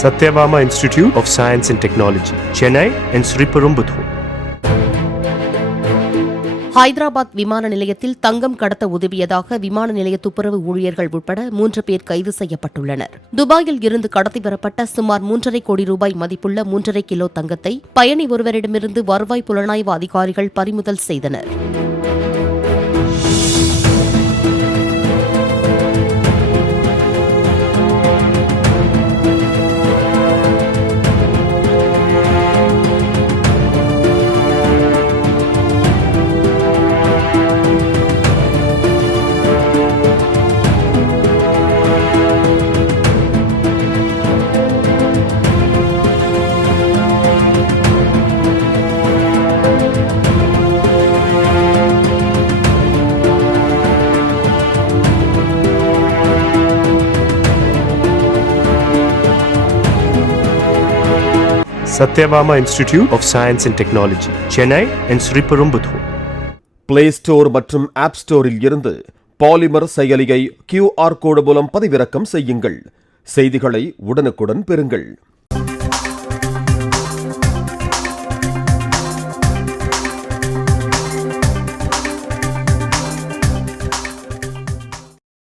Satyabama Institute of Science and Technology, Chennai and Sriperumbudur. Hyderabad விமான நிலையத்தில் தங்கம் கடத்த உதவியதாக விமான நிலைய துப்புரவு ஊழியர்கள் உட்பட 3 பேர் கைது செய்யப்பட்டுள்ளனர். துபாயில் இருந்து கடத்தி வரப்பட்ட சுமார் 3.5 கோடி ரூபாய் மதிப்புள்ள 3.5 கிலோ தங்கத்தை பயணி ஒருவரிடமிருந்து வருவாய் புலனாய்வு அதிகாரிகள் பறிமுதல் செய்தனர். Satyabama Institute of Science and Technology, Chennai and Sriperumbudur. Play store மற்றும் ஆப் ஸ்டோரில் இருந்து பாலிமர் செயலியை QR கோடு மூலம் பதிவிறக்கம் செய்யுங்கள். செய்திகளை உடனுக்குடன் பெறுங்கள்.